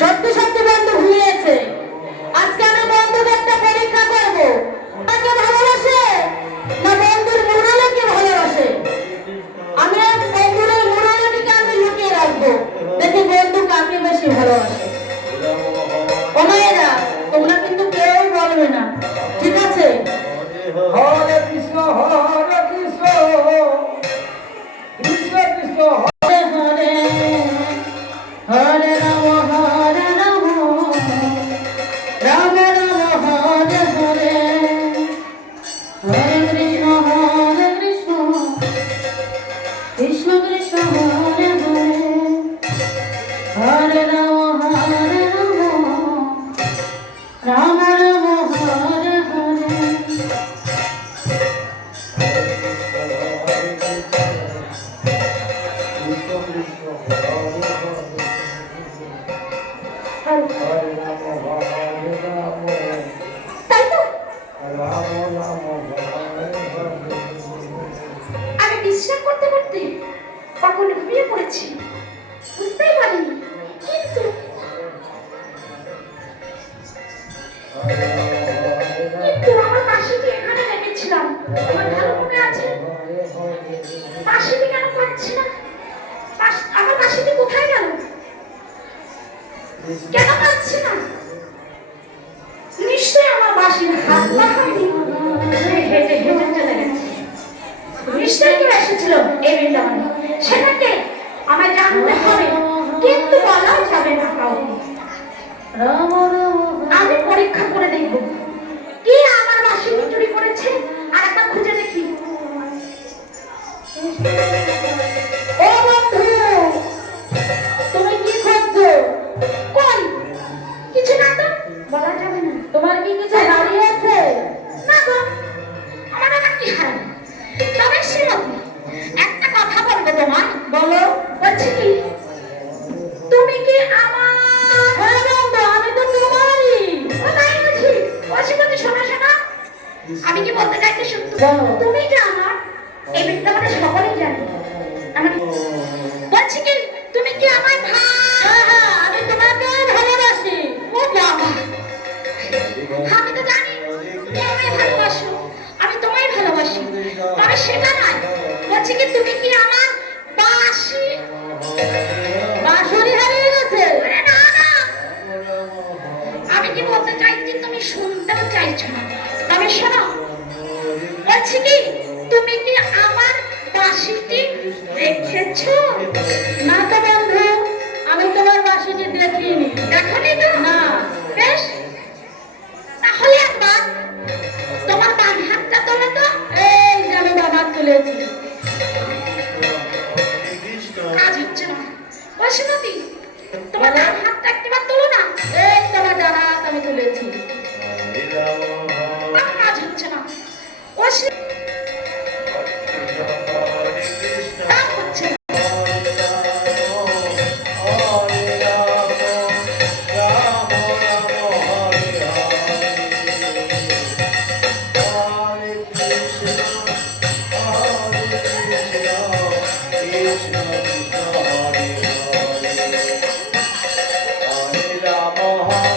সত্যি সত্যি বন্ধু ভুলিয়েছে। আজকে আমি বন্ধুকে একটা পরীক্ষা করব, তাকে ভালোবাসে না বন্ধুর মুরালিকে ভালোবাসে। আমি বন্ধুর মুরালিকে আমি লুকিয়ে রাখবো, দেখি বন্ধু কাকে বেশি ভালোবাসে। ও মায়েরা, তোমরা কিন্তু কেউ বলবে না, ঠিক আছে? হরে কৃষ্ণ হরে কৃষ্ণ কৃষ্ণ কৃষ্ণ হরে হরে, হরে রাম হরে রাম, রাম রাম হরে হরে, হরে কৃষ্ণ কৃষ্ণ কৃষ্ণ হরে হরে, হরে রাম রাম রাম হরে হরে। তাই তো আমি বিশ্বাস করতে করতে কখন ঘুমিয়ে পড়েছি, বুঝতেই পারিনি। কিন্তু আমার পাশিটি এখানে রেখেছিলাম, আমার ভালো মনে আছে। পাশিটি কেন পাচ্ছি না? আমার পাশিটি কোথায় গেল? কেন পাচ্ছি না? নিশ্চয়ই আমার বাসির হাত লাগাইনি, হেঁটে হেঁটে চলে গেছে। নিশ্চয়ই কেউ এসেছিল এই বৃন্দাবনে, সেটাকে আমায় জানতে হবে, কিন্তু বলাও যাবে না কাউকে। আমি পরীক্ষা করে দেখব কে আমার বাসি চুরি করেছে, আর একটা খুঁজে দেখি। ও বন্ধু, তুমি কি খুঁজছো? কই কিছু না তো, বলা যাবে না। তোমার কি কিছু হারিয়েছে? না গো, আমার আবার কি হারাবে? তবে শ্রীমতী, একটা কথা বলবো তোমার। বলো। বলছি কি, তুমি কি আমার? হ্যাঁ বন্ধু, আমি তো তোমারই। তাই বুঝি? শ্রীমতী শোনো শোনো, আমি কি বলতে চাইতে শুনতে বলো। তুমি যে আমার, এই বৃন্দাবনে সকলেই জানে। বলছি কি, তুমি কি আমার ভাই? হ্যাঁ, আমি তোমাকে ভালোবাসি। ও বাবা, আমি তো জানি তুমি আমায় ভালোবাসো, আমি তোমায় ভালোবাসি। তবে সেটা নয়, বলছি কি, তুমি কি আমার বাঁশরি হারিয়ে গেছে? না না, আমি কি বলতে চাইছি তুমি শুনতেও চাইছো না। তবে শোনো, বলছি কি, তুমি কি আমার বাঁশিটি দেখেছো? না তো বন্ধু, আমি তোমার বাঁশিটি দেখিনি। দেখনি তো? না। বেশ, তাহলে একবার তোমার বাম হাতটা তোলো তো। এই যে আমি বাম হাত তুলেছি। কাজ হচ্ছে না। বসুমতী, তোমার ডান হাতটা একবার তোলো না। এই তোমার ডান হাত আমি তুলেছি, কাজ হচ্ছে না। হচ্ছে না। Hare